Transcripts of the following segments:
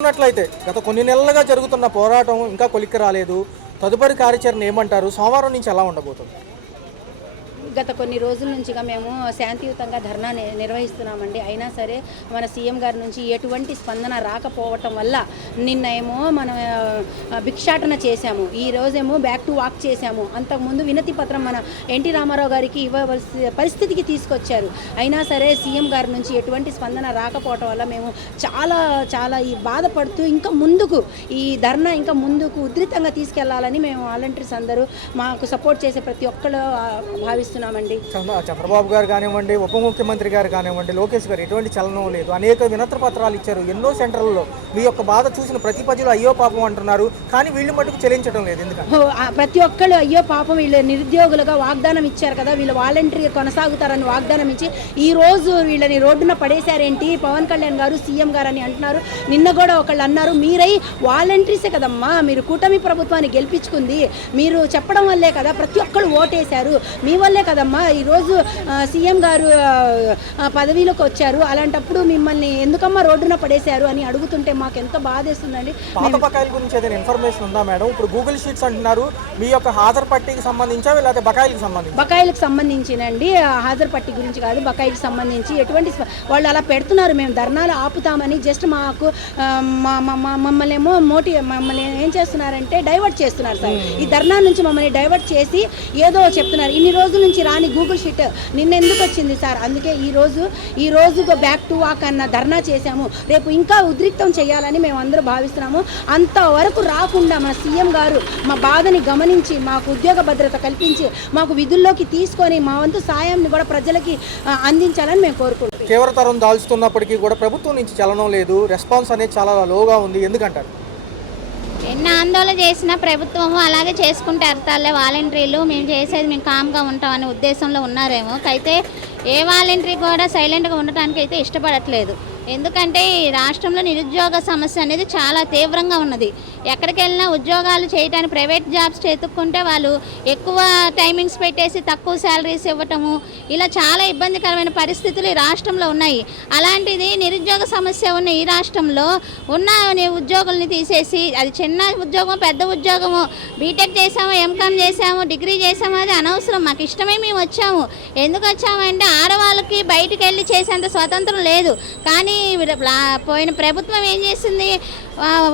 ఉన్నట్లయితే గత కొన్ని నెలలుగా జరుగుతున్న పోరాటం ఇంకా కొలిక్కి రాలేదు. తదుపరి కార్యాచరణ ఏమంటారు? సోమవారం నుంచి ఎలా ఉండబోతుంది? గత కొన్ని రోజుల నుంచిగా మేము శాంతియుతంగా ధర్నా నిర్వహిస్తున్నామండి. అయినా సరే మన సీఎం గారి నుంచి ఎటువంటి స్పందన రాకపోవటం వల్ల నిన్నేమో మనం భిక్షాటన చేశాము, ఈ రోజేమో బ్యాక్ టు వాక్ చేశాము. అంతకుముందు వినతి పత్రం మన ఎన్టీ రామారావు గారికి ఇవ్వవలసిన పరిస్థితికి తీసుకొచ్చారు. అయినా సరే సీఎం గారి నుంచి ఎటువంటి స్పందన రాకపోవటం వల్ల మేము చాలా చాలా ఈ బాధపడుతూ ఇంకా ముందుకు ఈ ధర్నా ఇంకా ముందుకు ఉధృతంగా తీసుకెళ్లాలని మేము వాలంటీర్స్ అందరూ మాకు సపోర్ట్ చేసే ప్రతి ఒక్కరు భావిస్తున్నామండి. చంద్రబాబు గారు కానివ్వండి, ఉప ముఖ్యమంత్రి గారు కానివ్వండి, లోకేష్ గారు ఎటువంటి చలనం లేదు. అనేక వినతి పత్రాలు ఇచ్చారు. ఎన్నో సెంటర్లలో మీ యొక్క బాధ చూసిన ప్రతి ప్రజలు అయ్యో పాపం అంటున్నారు. కానీ వీళ్ళు మటుకు చెల్లించడం లేదు. ఎందుకంటే ప్రతి ఒక్కళ్ళు అయ్యో పాపం వీళ్ళు నిరుద్యోగులుగా వాగ్దానం ఇచ్చారు కదా, వీళ్ళు వాలంటీర్గా కొనసాగుతారని వాగ్దానం ఇచ్చి ఈ రోజు వీళ్ళని రోడ్డున పడేశారేంటి పవన్ కళ్యాణ్ గారు సీఎం గారు అని అంటున్నారు. నిన్న కూడా ఒకళ్ళు అన్నారు, మీరై వాలంటీర్సే కదమ్మా మీరు కూటమి ప్రభుత్వాన్ని గెలిపించుకుంది, మీరు చెప్పడం వల్లే కదా ప్రతి ఒక్కళ్ళు ఓటేశారు, మీ వల్లే కదమ్మా ఈరోజు సీఎం గారు పదవిలోకి వచ్చారు, అలాంటప్పుడు మిమ్మల్ని ఎందుకమ్మా రోడ్డున పడేశారు అని అడుగుతుంటే మాకు ఎంతో బాధేస్తుందండి. పాత బకాయిల గురించి ఏదైనా ఇన్ఫర్మేషన్ ఉందా మేడం? ఇప్పుడు గూగుల్ షీట్స్ అంటున్నారు, మీ యొక్క హాజరు పట్టికి సంబంధించా లేకపోతే బకాయిలకు సంబంధించి? బకాయిలకు సంబంధించినండి, హాజరు పట్టి గురించి కాదు, బకాయిలకు సంబంధించి ఎటువంటి వాళ్ళు అలా పెడుతున్నారు. మేము ధర్నాలు ఆపుతామని జస్ట్ మాకు మమ్మల్ని ఏం చేస్తున్నారంటే డైవర్ట్ చేస్తున్నారు సార్. ఈ ధర్నా నుంచి మమ్మల్ని డైవర్ట్ చేసి ఏదో చెప్తున్నారు. ఇన్ని రోజుల నుంచి రాని గూగుల్ షీట్ నిన్న ఎందుకు వచ్చింది సార్? అందుకే ఈ రోజు బ్యాక్ టు వాక్ అన్న ధర్నా చేశాము. రేపు ఇంకా ఉద్రిక్తం చేయాలని మేము అందరూ భావిస్తున్నాము. అంతవరకు రాకుండా మన సీఎం గారు మా బాధని గమనించి మాకు ఉద్యోగ భద్రత కల్పించి మాకు విధుల్లోకి తీసుకొని మా వంతు సాయాన్ని కూడా ప్రజలకి అందించాలని మేము కోరుకుంటున్నాం. తీవ్రతరం దాల్చుతున్నప్పటికీ కూడా ప్రభుత్వం నుంచి చలనం లేదు. రెస్పాన్స్ అనేది చాలా లోగా ఉంది. ఎందుకంటారు? ఎన్ని ఆందోళన చేసినా ప్రభుత్వము అలాగే చేసుకుంటారు తల్లే వాలంటీర్లు. మేము చేసేది మేము కామ్గా ఉంటామనే ఉద్దేశంలో ఉన్నారేమో. అయితే ఏ వాలంటీర్ కూడా సైలెంట్గా ఉండటానికి అయితే ఇష్టపడట్లేదు. ఎందుకంటే ఈ రాష్ట్రంలో నిరుద్యోగ సమస్య అనేది చాలా తీవ్రంగా ఉన్నది. ఎక్కడికి వెళ్ళినా ఉద్యోగాలు చేయడానికి ప్రైవేట్ జాబ్స్ చేతుక్కుంటే వాళ్ళు ఎక్కువ టైమింగ్స్ పెట్టేసి తక్కువ శాలరీస్ ఇవ్వటము, ఇలా చాలా ఇబ్బందికరమైన పరిస్థితులు ఈ రాష్ట్రంలో ఉన్నాయి. అలాంటిది నిరుద్యోగ సమస్య ఉన్న ఈ రాష్ట్రంలో ఉన్న ఉద్యోగుల్ని తీసేసి, అది చిన్న ఉద్యోగం పెద్ద ఉద్యోగము, బీటెక్ చేసాము, ఎంకామ్ చేసాము, డిగ్రీ చేసాము, అది అనవసరం. మాకు ఇష్టమే మేము వచ్చాము. ఎందుకు వచ్చామంటే ఆడవాళ్ళకి బయటికి వెళ్ళి చేసేంత స్వతంత్రం లేదు. కానీ పోయిన ప్రభుత్వం ఏం చేసింది,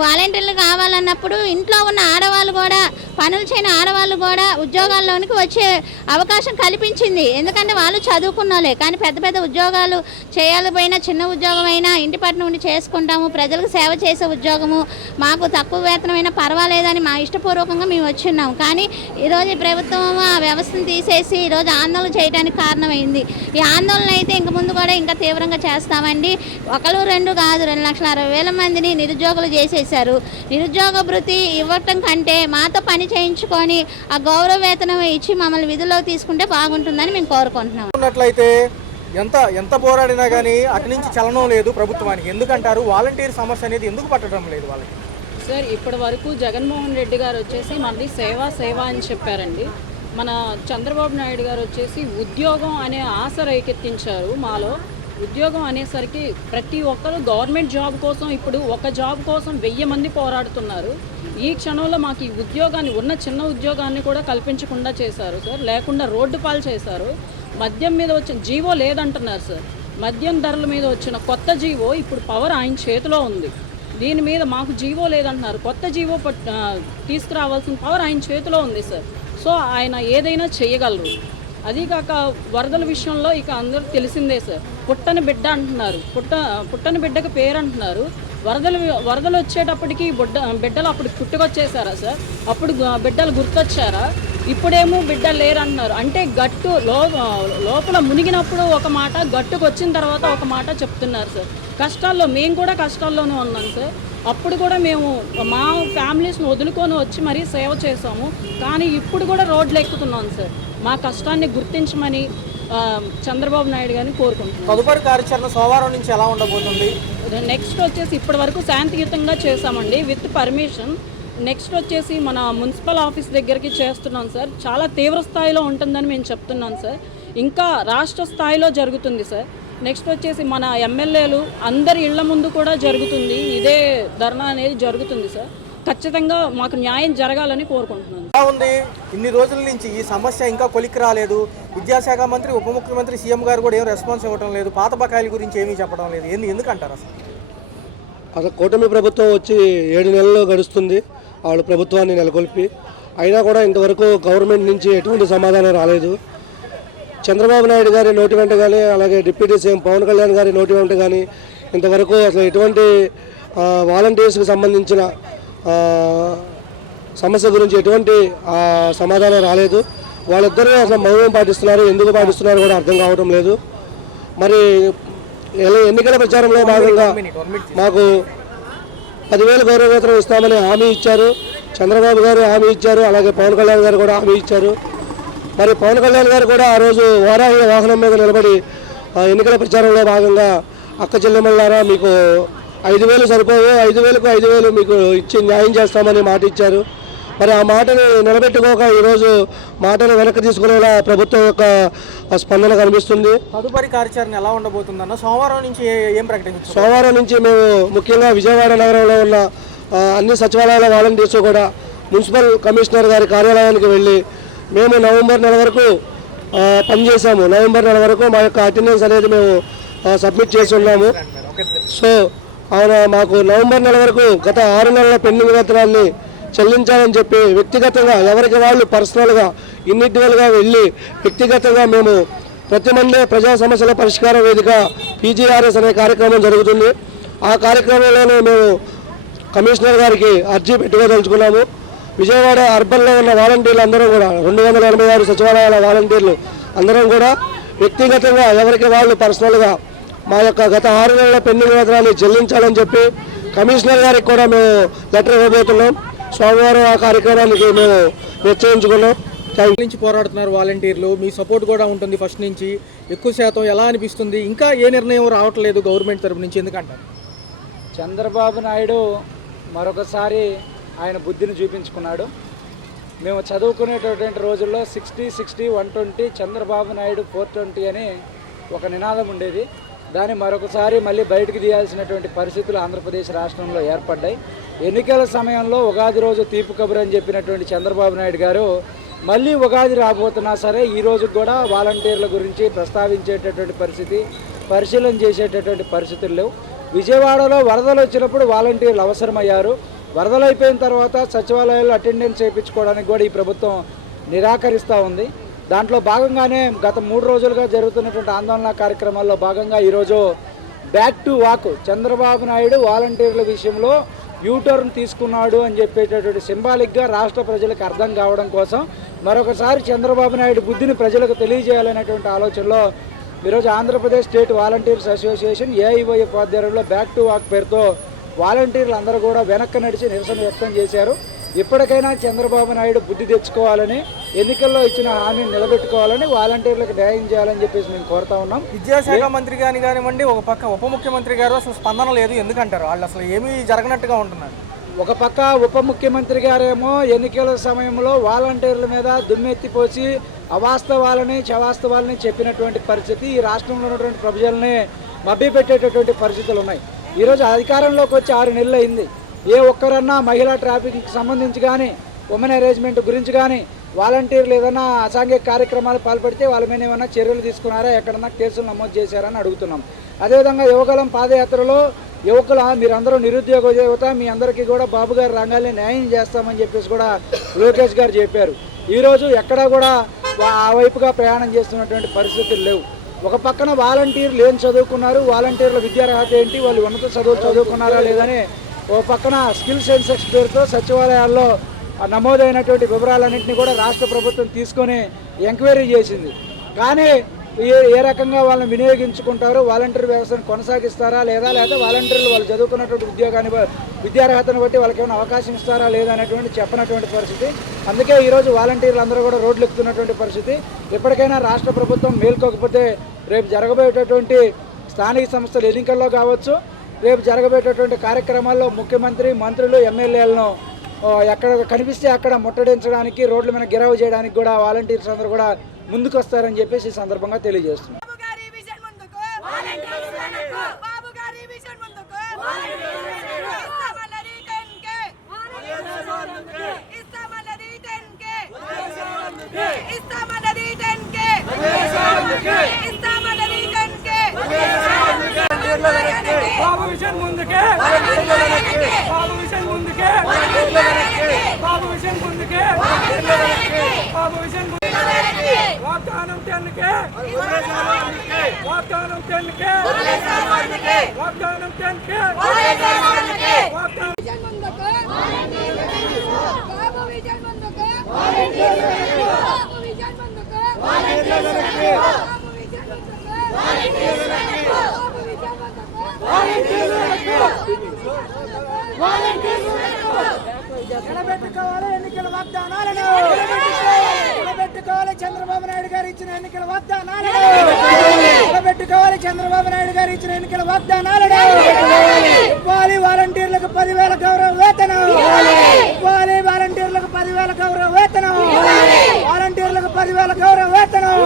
వాలంటీర్లు కావాలన్నప్పుడు ఇంట్లో ఉన్న ఆడవాళ్ళు కూడా, పనులు చేయని ఆడవాళ్ళు కూడా ఉద్యోగాల్లోనికి వచ్చే అవకాశం కల్పించింది. ఎందుకంటే వాళ్ళు చదువుకున్నోలే. కానీ పెద్ద పెద్ద ఉద్యోగాలు చేయాలిపోయినా, చిన్న ఉద్యోగం అయినా ఇంటి పట్ల నుండి చేసుకుంటాము, ప్రజలకు సేవ చేసే ఉద్యోగము, మాకు తక్కువ వేతనమైనా పర్వాలేదని మా ఇష్టపూర్వకంగా మేము వచ్చున్నాము. కానీ ఈరోజు ఈ ప్రభుత్వం ఆ వ్యవస్థను తీసేసి ఈరోజు ఆందోళన చేయడానికి కారణమైంది. ఈ ఆందోళన అయితే ఇంక ముందు కూడా ఇంకా తీవ్రంగా చేస్తామండి. ఒకరు రెండు కాదు, 2,60,000 మందిని నిరుద్యోగులు చేసేశారు. నిరుద్యోగ భృతి ఇవ్వటం కంటే మాతో పని చేయించుకొని ఆ గౌరవ వేతనం ఇచ్చి మమ్మల్ని విధుల్లో తీసుకుంటే బాగుంటుందని మేము కోరుకుంటున్నాం. ఉన్నట్లయితే ఎంత పోరాడినా కానీ అటు నుంచి చలనం లేదు ప్రభుత్వానికి. ఎందుకంటారు? వాలంటీర్ సమస్య అనేది ఎందుకు పట్టడం లేదు వాళ్ళకి? సార్, ఇప్పటి వరకు జగన్మోహన్ రెడ్డి గారు వచ్చేసి మనది సేవ అని చెప్పారండి. మన చంద్రబాబు నాయుడు గారు వచ్చేసి ఉద్యోగం అనే ఆశ రేకెత్తించారు మాలో. ఉద్యోగం అనేసరికి ప్రతి ఒక్కరు గవర్నమెంట్ జాబ్ కోసం, ఇప్పుడు ఒక జాబ్ కోసం 1000 మంది పోరాడుతున్నారు. ఈ క్షణంలో మాకు ఈ ఉద్యోగాన్ని, ఉన్న చిన్న ఉద్యోగాన్ని కూడా కల్పించకుండా చేశారు సార్. లేకుండా రోడ్డు పాలు చేశారు. మద్యం మీద వచ్చిన జీవో లేదంటున్నారు సార్. మద్యం ధరల మీద వచ్చిన కొత్త జీవో ఇప్పుడు పవర్ ఆయన చేతిలో ఉంది. దీని మీద మాకు జీవో లేదంటున్నారు. కొత్త జీవో తీసుకురావాల్సిన పవర్ ఆయన చేతిలో ఉంది సార్. సో ఆయన ఏదైనా చేయగలరు. అదీకాక వరదల విషయంలో ఇక అందరూ తెలిసిందే సార్. పుట్టని బిడ్డ అంటున్నారు, పుట్టని బిడ్డకి పేరు అంటున్నారు. వరదలు వచ్చేటప్పటికి బిడ్డలు అప్పుడు పుట్టుకొచ్చేసారా సార్? అప్పుడు బిడ్డలు గుర్తొచ్చారా? ఇప్పుడేమో బిడ్డలు లేరు అంటున్నారు. అంటే గట్టు లోపల మునిగినప్పుడు ఒక మాట, గట్టుకు వచ్చిన తర్వాత ఒక మాట చెప్తున్నారు సార్. కష్టాల్లో మేము కూడా కష్టాల్లోనే ఉన్నాం సార్. అప్పుడు కూడా మేము మా ఫ్యామిలీస్ని వదులుకొని వచ్చి మరీ సేవ చేసాము. కానీ ఇప్పుడు కూడా రోడ్లు ఎక్కుతున్నాం సార్. మా కష్టాన్ని గుర్తించమని చంద్రబాబు నాయుడు గారిని కోరుకుంటున్నాం. తదుపరి కార్యాచరణ సోమవారం నుంచి ఎలా ఉండబోతుంది? నెక్స్ట్ వచ్చేసి ఇప్పటి వరకు శాంతియుతంగా చేసామండి విత్ పర్మిషన్. నెక్స్ట్ వచ్చేసి మన మున్సిపల్ ఆఫీస్ దగ్గరికి చేస్తున్నాం సార్. చాలా తీవ్ర స్థాయిలో ఉంటుందని మేము చెప్తున్నాం సార్. ఇంకా రాష్ట్ర స్థాయిలో జరుగుతుంది సార్. నెక్స్ట్ వచ్చేసి మన ఎమ్మెల్యేలు అందరి ఇళ్ల ముందు కూడా జరుగుతుంది, ఇదే ధర్నా అనేది జరుగుతుంది సార్. ఖచ్చితంగా మాకు న్యాయం జరగాలని కోరుకుంటున్నాను. ఎలా ఉంది ఇన్ని రోజుల నుంచి ఈ సమస్య ఇంకా కొలిక్కి రాలేదు. విద్యాశాఖ మంత్రి, ఉప ముఖ్యమంత్రి, సీఎం గారు కూడా ఏం రెస్పాన్స్ ఇవ్వడం లేదు. పాత బకాయిల గురించి ఏమీ చెప్పడం లేదు. ఎందుకంటారు అసలు కూటమి ప్రభుత్వం వచ్చి 7 నెలలు గడుస్తుంది వాళ్ళు ప్రభుత్వాన్ని నెలకొల్పి, అయినా కూడా ఇంతవరకు గవర్నమెంట్ నుంచి ఎటువంటి సమాధానం రాలేదు. చంద్రబాబు నాయుడు గారి నోటి వెంట కానీ, అలాగే డిప్యూటీ సీఎం పవన్ కళ్యాణ్ గారి నోటి వెంట కానీ ఇంతవరకు అసలు ఎటువంటి వాలంటీర్స్కి సంబంధించిన సమస్య గురించి ఎటువంటి సమాధానం రాలేదు. వాళ్ళిద్దరూ అసలు మౌనం పాటిస్తున్నారు, ఎందుకు పాటిస్తున్నారు కూడా అర్థం కావడం లేదు. మరి ఎన్నికల ప్రచారంలో భాగంగా మాకు 10,000 గౌరవ వేతనం ఇస్తామని హామీ ఇచ్చారు. చంద్రబాబు గారు హామీ ఇచ్చారు, అలాగే పవన్ కళ్యాణ్ గారు కూడా హామీ ఇచ్చారు. మరి పవన్ కళ్యాణ్ గారు కూడా ఆ రోజు వారాహి వాహనం మీద నిలబడి ఎన్నికల ప్రచారంలో భాగంగా అక్క చెల్లెమ్మలారా మీకు 5,000 సరిపోవు, 5,000కు 5,000 మీకు ఇచ్చి న్యాయం చేస్తామని మాట ఇచ్చారు. మరి ఆ మాటని నిలబెట్టుకోక ఈరోజు మాటను వెనక్కి తీసుకునేలా ప్రభుత్వం యొక్క స్పందన కనిపిస్తుంది. తదుపరి కార్యాచరణ ఎలా ఉండబోతుందన్న సోమవారం నుంచి ఏం ప్రకటించారు? సోమవారం నుంచి మేము ముఖ్యంగా విజయవాడ నగరంలో ఉన్న అన్ని సచివాలయాల వాలంటీర్స్ కూడా మున్సిపల్ కమిషనర్ గారి కార్యాలయానికి వెళ్ళి మేము నవంబర్ నెల వరకు పనిచేసాము. నవంబర్ నెల వరకు మా యొక్క అటెండెన్స్ అనేది మేము సబ్మిట్ చేసి ఉన్నాము. సో ఆయన మాకు నవంబర్ నెల వరకు గత 6 నెలల పెండింగ్ వేతనాన్ని చెల్లించాలని చెప్పి వ్యక్తిగతంగా ఎవరికి వాళ్ళు పర్సనల్గా ఇండివిజువల్గా వెళ్ళి వ్యక్తిగతంగా మేము ప్రతి మండే ప్రజా సమస్యల పరిష్కార వేదిక PGRS అనే కార్యక్రమం జరుగుతుంది. ఆ కార్యక్రమంలోనే మేము కమిషనర్ గారికి అర్జీ పెట్టుకోదలుచుకున్నాము. విజయవాడ అర్బన్లో ఉన్న వాలంటీర్లు అందరూ కూడా 286 సచివాలయాల వాలంటీర్లు అందరం కూడా వ్యక్తిగతంగా ఎవరికి వాళ్ళు పర్సనల్గా మా యొక్క గత 6 నెలల పెండింగ్ వేతనాన్ని చెల్లించాలని చెప్పి కమిషనర్ గారికి కూడా మేము లెటర్ ఇవ్వబోతున్నాం. సోమవారం ఆ కార్యక్రమానికి మేము నిశ్చయించుకున్నాం. నుంచి పోరాడుతున్నారు వాలంటీర్లు, మీ సపోర్ట్ కూడా ఉంటుంది ఫస్ట్ నుంచి. ఎక్కువ శాతం ఎలా అనిపిస్తుంది? ఇంకా ఏ నిర్ణయం రావట్లేదు గవర్నమెంట్ తరపు నుంచి, ఎందుకంటారు? చంద్రబాబు నాయుడు మరొకసారి ఆయన బుద్ధిని చూపించుకున్నాడు. మేము చదువుకునేటటువంటి రోజుల్లో 60, 120 చంద్రబాబు నాయుడు 420 అని ఒక నినాదం ఉండేది. దాన్ని మరొకసారి మళ్ళీ బయటకు తీయాల్సినటువంటి పరిస్థితులు ఆంధ్రప్రదేశ్ రాష్ట్రంలో ఏర్పడ్డాయి. ఎన్నికల సమయంలో ఉగాది రోజు తీపి కబురు అని చెప్పినటువంటి చంద్రబాబు నాయుడు గారు మళ్ళీ ఉగాది రాబోతున్నా సరే ఈ రోజు కూడా వాలంటీర్ల గురించి ప్రస్తావించేటటువంటి పరిస్థితి, పరిశీలన చేసేటటువంటి పరిస్థితులు లేవు. విజయవాడలో వరదలు వచ్చినప్పుడు వాలంటీర్లు అవసరమయ్యారు. వరదలు అయిపోయిన తర్వాత సచివాలయాల్లో అటెండెన్స్ చేయించుకోవడానికి కూడా ఈ ప్రభుత్వం నిరాకరిస్తూ ఉంది. దాంట్లో భాగంగానే గత 3 రోజులుగా జరుగుతున్నటువంటి ఆందోళన కార్యక్రమాల్లో భాగంగా ఈరోజు back to walk Chandrababu Naidu వాలంటీర్ల విషయంలో యూటర్న్ తీసుకున్నాడు అని చెప్పేటటువంటి సింబాలిక్గా రాష్ట్ర ప్రజలకు అర్థం కావడం కోసం మరొకసారి చంద్రబాబు నాయుడు బుద్ధిని ప్రజలకు తెలియజేయాలనేటువంటి ఆలోచనలో ఈరోజు Andhra Pradesh state volunteers association AIYF ఆధ్వర్యంలో బ్యాక్ టు వాక్ పేరుతో వాలంటీర్లు అందరూ కూడా వెనక్కి నడిచి నిరసన వ్యక్తం చేశారు. ఇప్పటికైనా చంద్రబాబు నాయుడు బుద్ధి తెచ్చుకోవాలని, ఎన్నికల్లో ఇచ్చిన హామీని నిలబెట్టుకోవాలని, వాలంటీర్లకు న్యాయం చేయాలని చెప్పేసి మేము కోరుతా ఉన్నాం. విద్యాశాఖ మంత్రి కానివ్వండి, ఒక పక్క ఉప ముఖ్యమంత్రి గారు అసలు స్పందన లేదు, ఎందుకంటారు? వాళ్ళు అసలు ఏమీ జరగనట్టుగా ఉంటున్నారు. ఒక పక్క ఉప ముఖ్యమంత్రి గారేమో ఎన్నికల సమయంలో వాలంటీర్ల మీద దుమ్మెత్తిపోసి అవాస్తవాలని చవాస్తవాలని చెప్పినటువంటి పరిస్థితి, ఈ రాష్ట్రంలో ఉన్నటువంటి ప్రజల్ని మభ్యపెట్టేటటువంటి పరిస్థితులు ఉన్నాయి. ఈరోజు అధికారంలోకి వచ్చి 6 నెలలు అయింది. ఏ ఒక్కరన్నా మహిళా ట్రాఫిక్కి సంబంధించి కానీ, ఉమెన్ అరేంజ్మెంట్ గురించి కానీ, వాలంటీర్లు ఏదైనా అసాంఘిక కార్యక్రమాలు పాల్పడితే వాళ్ళ మీద ఏమైనా చర్యలు తీసుకున్నారా, ఎక్కడన్నా కేసులు నమోదు చేశారని అడుగుతున్నాం. అదేవిధంగా యువగలం పాదయాత్రలో యువకుల మీరందరూ నిరుద్యోగ యువత, మీ అందరికీ కూడా బాబు గారి రంగాల్ని న్యాయం చేస్తామని చెప్పేసి కూడా లోకేష్ గారు చెప్పారు. ఈరోజు ఎక్కడా కూడా ఆ వైపుగా ప్రయాణం చేస్తున్నటువంటి పరిస్థితులు లేవు. ఒక పక్కన వాలంటీర్లు ఏం చదువుకున్నారు, వాలంటీర్ల విద్యార్హత ఏంటి, వాళ్ళు ఉన్నత చదువులు చదువుకున్నారా లేదని ఓ పక్కన స్కిల్ సెన్సెక్స్ పేరుతో సచివాలయాల్లో నమోదైనటువంటి వివరాలన్నింటినీ కూడా రాష్ట్ర ప్రభుత్వం తీసుకొని ఎంక్వైరీ చేసింది. కానీ ఏ రకంగా వాళ్ళని వినియోగించుకుంటారు, వాలంటీర్ వ్యవస్థను కొనసాగిస్తారా లేదా, లేకపోతే వాలంటీర్లు వాళ్ళు చదువుకున్నటువంటి ఉద్యోగాన్ని విద్యార్హతను బట్టి వాళ్ళకి ఏమైనా అవకాశం ఇస్తారా లేదా అనేటువంటి చెప్పనటువంటి పరిస్థితి. అందుకే ఈరోజు వాలంటీర్లు అందరూ కూడా రోడ్లు ఎక్కుతున్నటువంటి పరిస్థితి. ఇప్పటికైనా రాష్ట్ర ప్రభుత్వం మేల్కోకపోతే రేపు జరగబోయేటటువంటి స్థానిక సంస్థల ఎన్నికల్లో కావచ్చు, రేపు జరగబోయేటటువంటి కార్యక్రమాల్లో ముఖ్యమంత్రి, మంత్రులు, ఎమ్మెల్యేలను ఎక్కడ కనిపిస్తే అక్కడ ముట్టడించడానికి, రోడ్ల మీద గిరావు చేయడానికి కూడా వాలంటీర్స్ అందరూ కూడా ముందుకు వస్తారని చెప్పేసి ఈ సందర్భంగా తెలియజేస్తున్నాం. ఎన్నికే వాగ్దానం ఎన్నికే వాగ్దానం ఎన్నికే నిలబెట్టుకోవాలి ఎన్నికల వాగ్దానాలను, నిలబెట్టుకోవాలి చంద్రబాబు నాయుడు గారు ఇచ్చిన ఎన్నికల వాగ్దానాలను, నిలబెట్టుకోవాలి చంద్రబాబు నాయుడు గారు ఇచ్చిన ఎన్నికల వాగ్దానాలను. ఇవ్వాలి వాలంటీర్లకు 10,000 గౌరవ వేతనం, ఇవ్వాలి వాలంటీర్లకు 10,000 గౌరవ వేతనం, వాలంటీర్లకు 10,000 గౌరవ వేతనం.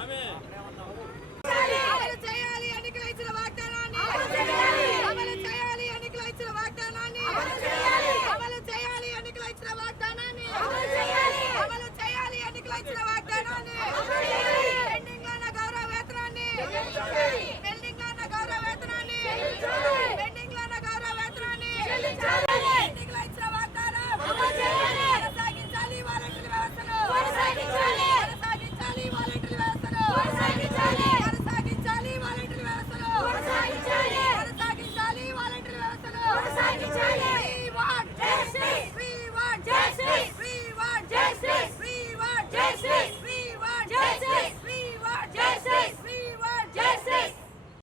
ఆమె